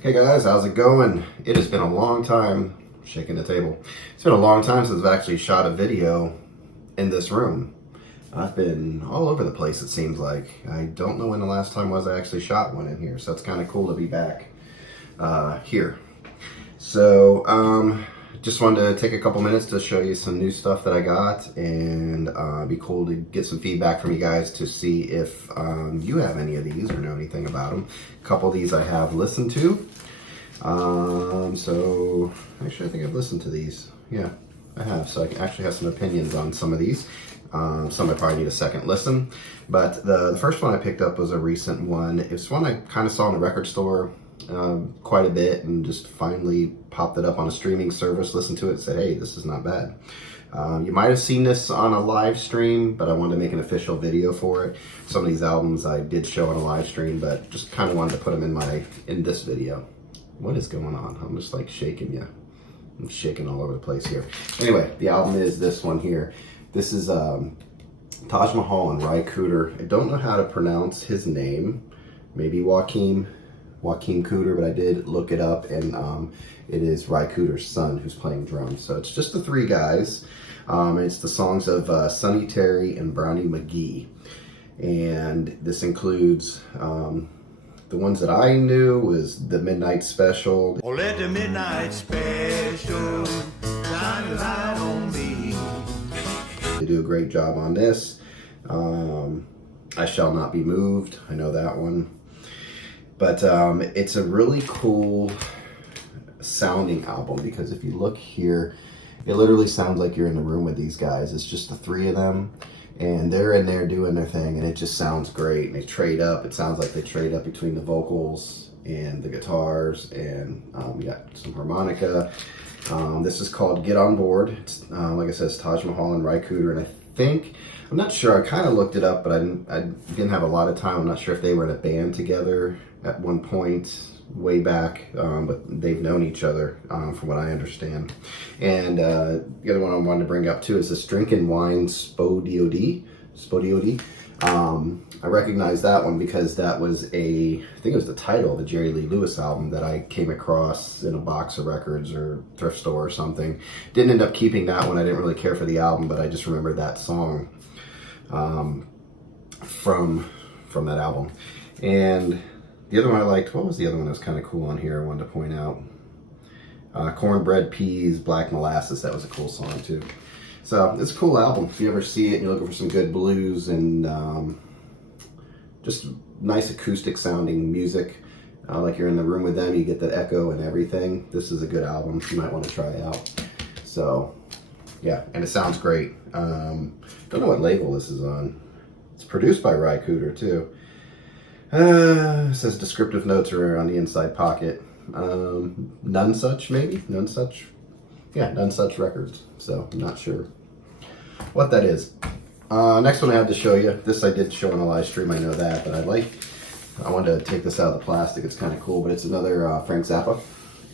Hey guys, how's it going? It has been a long time, shaking the table. It's been a long time since I've actually shot a video in this room. I've been all over the place, it seems like. I don't know when the last time was I actually shot one in here, so it's kind of cool to be back here. So, just wanted to take a couple minutes to show you some new stuff that I got, and it'd be cool to get some feedback from you guys to see if you have any of these or know anything about them. A couple of these I have listened to. So actually I think I've listened to these. Yeah, I have. So I actually have some opinions on some of these. Some I probably need a second listen. But the first one I picked up was a recent one. It's one I kind of saw in a record store quite a bit, and just finally popped it up on a streaming service, listened to it, and said, hey, this is not bad. You might have seen this on a live stream, but I wanted to make an official video for it. Some of these albums I did show on a live stream, but just kind of wanted to put them in this video. What is going on? I'm just like shaking you. I'm shaking all over the place here. Anyway, the album is this one here. This is Taj Mahal and Ry Cooder. I don't know how to pronounce his name. Maybe Joachim Cooder, but I did look it up, and it is Ry Cooder's son who's playing drums. So it's just the three guys. It's the songs of Sonny Terry and Brownie McGee. And this includes the ones that I knew was the Midnight Special. Oh, let the midnight special shine light on me. They do a great job on this. I Shall Not Be Moved. I know that one. But it's a really cool sounding album, because if you look here, it literally sounds like you're in the room with these guys. It's just the three of them, and they're in there doing their thing, and it just sounds great. And they trade up. It sounds like they trade up between the vocals and the guitars, and we got some harmonica. This is called Get On Board. It's, like I said, it's Taj Mahal and Ry Cooder, and I think, I'm not sure, I kind of looked it up, but I didn't have a lot of time. I'm not sure if they were in a band together at one point way back, but they've known each other from what I understand. And the other one I wanted to bring up too is this Drinkin' Wine Spodod. I recognize that one because that was I think it was the title of a Jerry Lee Lewis album that I came across in a box of records or thrift store or something. Didn't end up keeping that one. I didn't really care for the album, but I just remember that song from that album. And the other one I liked, what was the other one that was kind of cool on here I wanted to point out? Cornbread, Peas, Black Molasses. That was a cool song too. So it's a cool album. If you ever see it and you're looking for some good blues and just nice acoustic sounding music, like you're in the room with them, you get that echo and everything. This is a good album. You might want to try it out. So yeah, and it sounds great. Don't know what label this is on. It's produced by Ry Cooder too. It says descriptive notes are on the inside pocket. None Such, maybe? None Such? Yeah, None Such Records. So, I'm not sure what that is. Next one I have to show you. This I did show on a live stream, I know that, but I wanted to take this out of the plastic. It's kind of cool, but it's another Frank Zappa,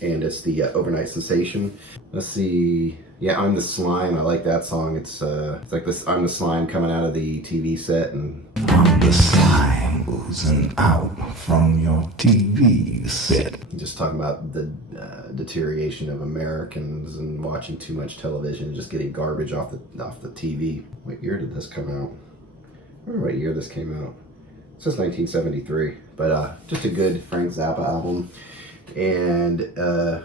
and it's the Overnight Sensation. Let's see. Yeah, I'm the Slime. I like that song. It's like this. I'm the Slime coming out of the TV set, and I'm the slime oozing out from your TV set. just talking about the deterioration of Americans and watching too much television and just getting garbage off the TV. What year did this come out? I don't know what year this came out. It says 1973, but just a good Frank Zappa album. And it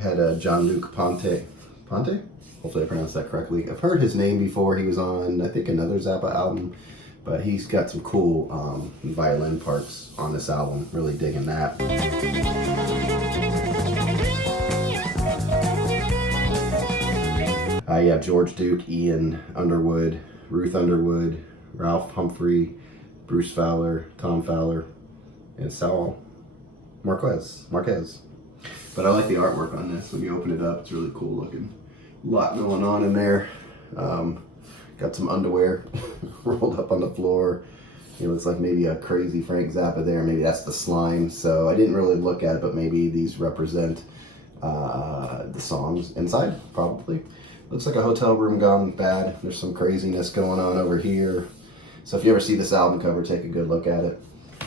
had Jean-Luc Ponty. Hopefully I pronounced that correctly. I've heard his name before. He was on, I think, another Zappa album, but he's got some cool violin parts on this album. Really digging that. You have George Duke, Ian Underwood, Ruth Underwood, Ralph Humphrey, Bruce Fowler, Tom Fowler, and Sal Marquez. But I like the artwork on this. When you open it up, it's really cool looking. A lot going on in there. Got some underwear rolled up on the floor. It looks like maybe a crazy Frank Zappa there. Maybe that's the Slime. So I didn't really look at it, but maybe these represent the songs inside, probably. Looks like a hotel room gone bad. There's some craziness going on over here. So if you ever see this album cover, take a good look at it.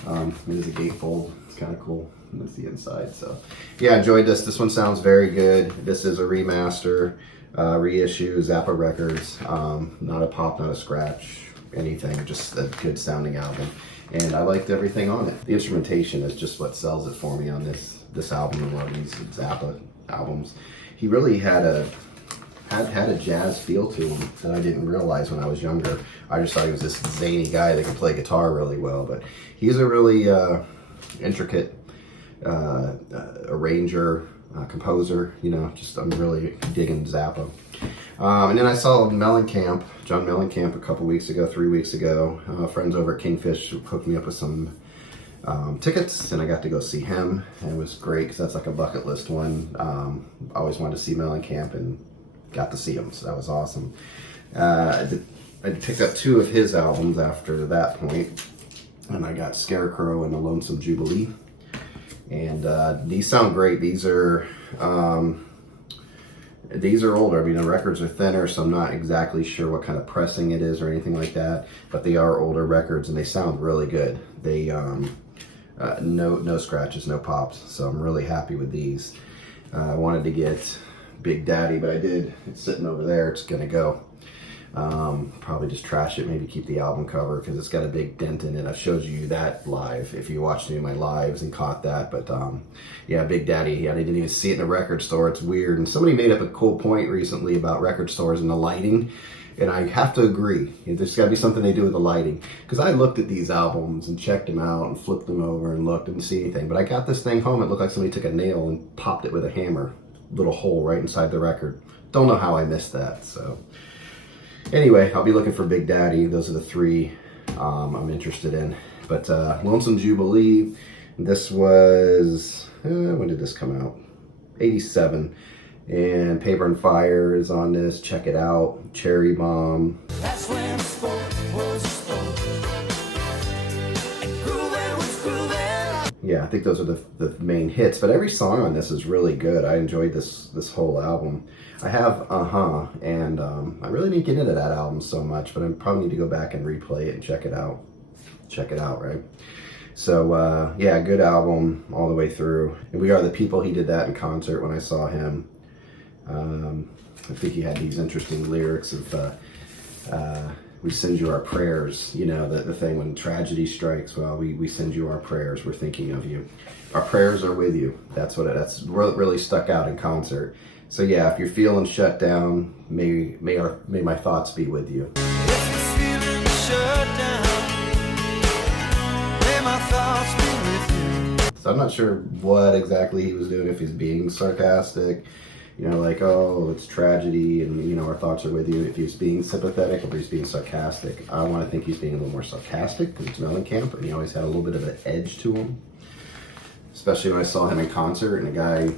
It is a gatefold. It's kind of cool. That's the inside. So yeah, enjoyed this. This one sounds very good. This is a remaster, reissue, Zappa Records. Not a pop, not a scratch, anything. Just a good sounding album. And I liked everything on it. The instrumentation is just what sells it for me on this album and a lot of these Zappa albums. He really had a jazz feel to him that I didn't realize when I was younger. I just thought he was this zany guy that could play guitar really well, but he's a really intricate arranger, composer. You know, just I'm really digging Zappa. And then I saw John Mellencamp, a couple weeks ago, 3 weeks ago. Friends over at Kingfish hooked me up with some tickets, and I got to go see him. And it was great because that's like a bucket list one. I always wanted to see Mellencamp and got to see him, so that was awesome. I picked up 2 of his albums after that point, and I got Scarecrow and The Lonesome Jubilee. And these sound great. These are older. I mean, the records are thinner, so I'm not exactly sure what kind of pressing it is or anything like that, but they are older records and they sound really good. They no scratches, no pops, so I'm really happy with these. I wanted to get Big Daddy, but I did. It's sitting over there. It's gonna go. Probably just trash it, maybe keep the album cover because it's got a big dent in it. I've showed you that live if you watched any of my lives and caught that. But yeah, Big Daddy, I didn't even see it in a record store. It's weird. And somebody made up a cool point recently about record stores and the lighting, and I have to agree. There's got to be something they do with the lighting, because I looked at these albums and checked them out and flipped them over and looked, didn't see anything. But I got this thing home. It looked like somebody took a nail and popped it with a hammer, little hole right inside the record. Don't know how I missed that. So anyway, I'll be looking for Big Daddy. Those are the 3 I'm interested in. But Lonesome Jubilee, this was, when did this come out? 87. And Paper and Fire is on this. Check it out. Cherry Bomb. That's when sport was sport. And grooving was grooving. Yeah, I think those are the main hits. But every song on this is really good. I enjoyed this whole album. I have and I really didn't get into that album so much, but I probably need to go back and replay it and check it out. Check it out, right? So yeah, good album all the way through. And We Are the People, he did that in concert when I saw him. I think he had these interesting lyrics of we send you our prayers, you know, the thing when tragedy strikes, well, we send you our prayers, we're thinking of you. Our prayers are with you. That's what really stuck out in concert. So yeah, if you're feeling shut down, may my thoughts be with you. If you're feeling shut down, may my thoughts be with you. So I'm not sure what exactly he was doing, if he's being sarcastic, you know, like, oh, it's tragedy and, you know, our thoughts are with you. If he's being sympathetic, or if he's being sarcastic. I want to think he's being a little more sarcastic because it's Mellencamp, and he always had a little bit of an edge to him. Especially when I saw him in concert, and a guy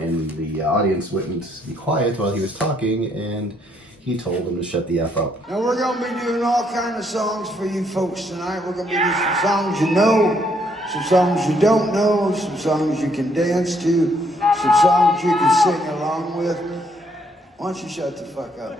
in the audience wouldn't be quiet while he was talking, and he told him to shut the F up. Now we're going to be doing all kinds of songs for you folks tonight. We're going to be doing some songs you know, some songs you don't know, some songs you can dance to, some songs you can sing along with. Why don't you shut the fuck up?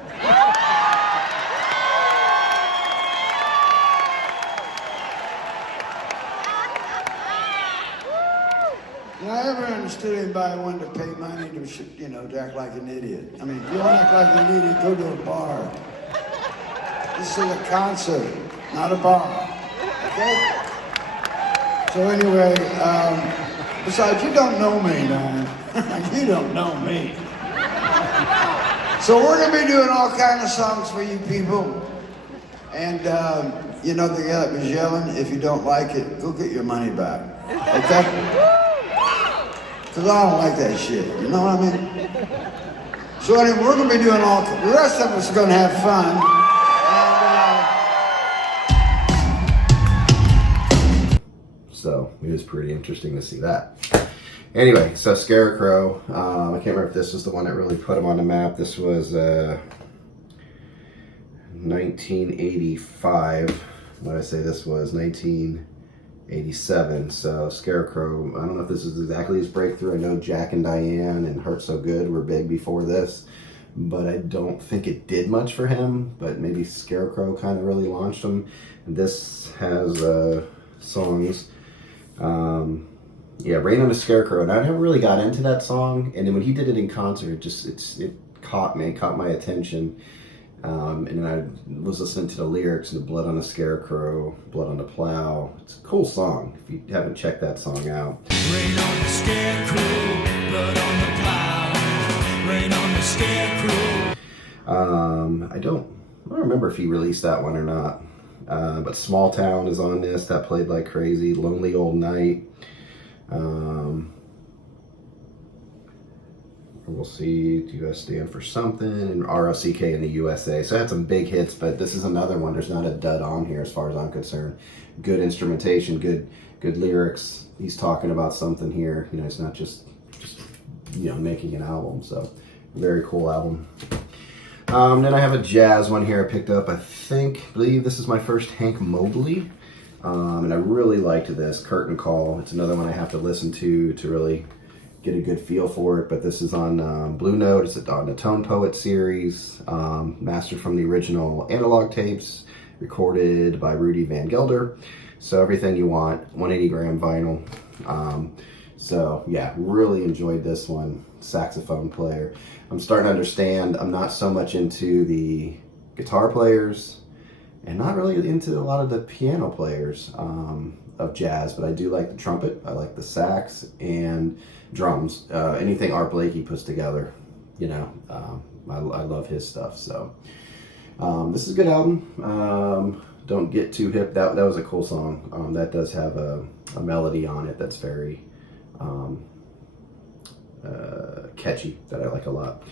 And I never understood anybody who wanted to pay money to, you know, to act like an idiot. I mean, if you want to act like an idiot, go to a bar. This is a concert, not a bar. Okay? So anyway, besides, you don't know me, man. You don't know me. So we're going to be doing all kinds of songs for you people. And, you know, the guy that was yelling, if you don't like it, go get your money back. Okay? Because I don't like that shit, you know what I mean? So anyway, we're going to be doing all, the rest of us are going to have fun. So it was pretty interesting to see that. Anyway, so Scarecrow, I can't remember if this was the one that really put him on the map. This was 1985. What did I say? This was 1987. So Scarecrow, I don't know if this is exactly his breakthrough. I know Jack and Diane and Hurt So Good were big before this, but I don't think it did much for him. But maybe Scarecrow kind of really launched him. And this has songs. Yeah, Rain on a Scarecrow. And I never really got into that song. And then when he did it in concert, it caught my attention. And then I was listening to the lyrics, the blood on a scarecrow, blood on the plow. It's a cool song if you haven't checked that song out. Rain on the scarecrow, blood on the plow. Rain on the scarecrow. I don't remember if he released that one or not. But Small Town is on this. That played like crazy. Lonely Old Night. We'll see. US stand for something, and ROCK in the USA. So I had some big hits, but this is another one. There's not a dud on here as far as I'm concerned. Good instrumentation, good lyrics. He's talking about something here. You know, it's not just making an album. So very cool album. Then I have a jazz one here I picked up. I believe this is my first Hank Mobley. And I really liked this, Curtain Call. It's another one I have to listen to really get a good feel for it. But this is on Blue Note. It's on the Tone Poet series, mastered from the original analog tapes, recorded by Rudy Van Gelder. So everything you want, 180 gram vinyl. So yeah, really enjoyed this one. Saxophone player. I'm starting to understand. I'm not so much into the guitar players and not really into a lot of the piano players of jazz, but I do like the trumpet. I like the sax and drums. Anything Art Blakey puts together, I love his stuff. So this is a good album. Don't get too hip. That was a cool song. That does have a melody on it that's very catchy, that I like a lot.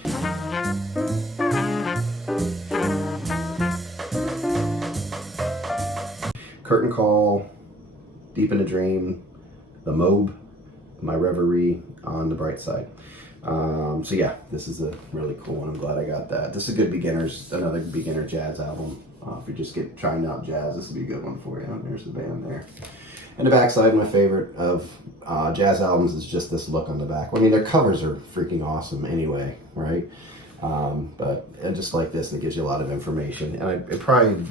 Curtain Call, Deep in a Dream, The Mobe, My Reverie, On the Bright Side. So yeah, this is a really cool one. I'm glad I got that. This is another beginner jazz album. If you're just trying out jazz, this would be a good one for you. There's the band there. And the backside, my favorite of jazz albums is just this look on the back. I mean, their covers are freaking awesome anyway, right? But I just like this, and it gives you a lot of information. And it probably,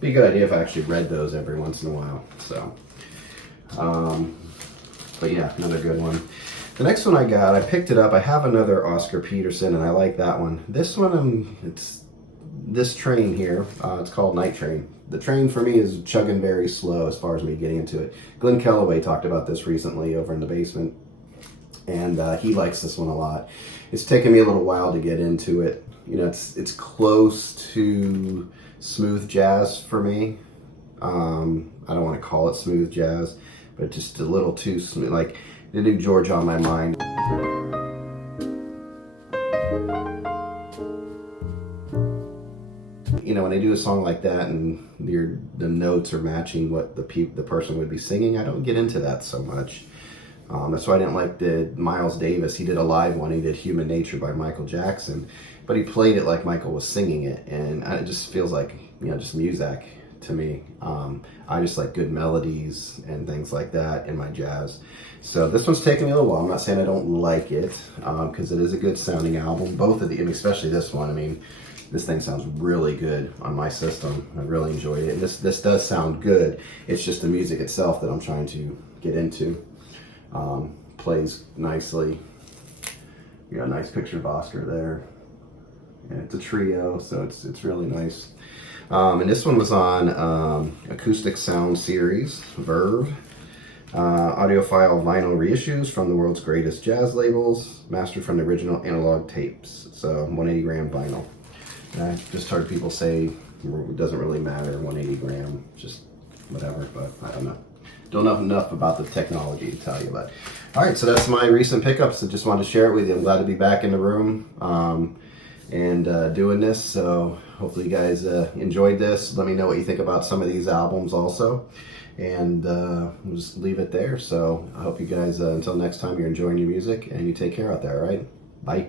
be a good idea if I actually read those every once in a while. So, but yeah, another good one. The next one I picked it up. I have another Oscar Peterson, and I like that one. This one, it's this train here. It's called Night Train. The train for me is chugging very slow as far as me getting into it. Glenn Kellaway talked about this recently over in the basement, and he likes this one a lot. It's taken me a little while to get into it. It's close to smooth jazz for me. I don't want to call it smooth jazz, but just a little too smooth. Like the new George on My Mind. When they do a song like that and the notes are matching what the person would be singing, I don't get into that so much. That's why I didn't like the Miles Davis. He did a live one. He did Human Nature by Michael Jackson, but he played it like Michael was singing it, and it just feels like just music to me. I just like good melodies and things like that in my jazz. So this one's taken me a little while. I'm not saying I don't like it, because it is a good sounding album. Both of especially this one. This thing sounds really good on my system. I really enjoyed it. And this does sound good. It's just the music itself that I'm trying to get into. Plays nicely. You got a nice picture of Oscar there. And it's a trio, so it's really nice. And this one was on Acoustic Sound Series, Verve. Audiophile vinyl reissues from the world's greatest jazz labels, mastered from the original analog tapes. So 180 gram vinyl. And I just heard people say it doesn't really matter, 180 gram, just whatever, but I don't know. Don't know enough about the technology to tell you, but all right, so that's my recent pickups. I just wanted to share it with you. I'm glad to be back in the room and doing this. So hopefully you guys enjoyed this. Let me know what you think about some of these albums also, and we'll just leave it there. So I hope you guys, until next time, you're enjoying your music and you take care out there. All right, bye.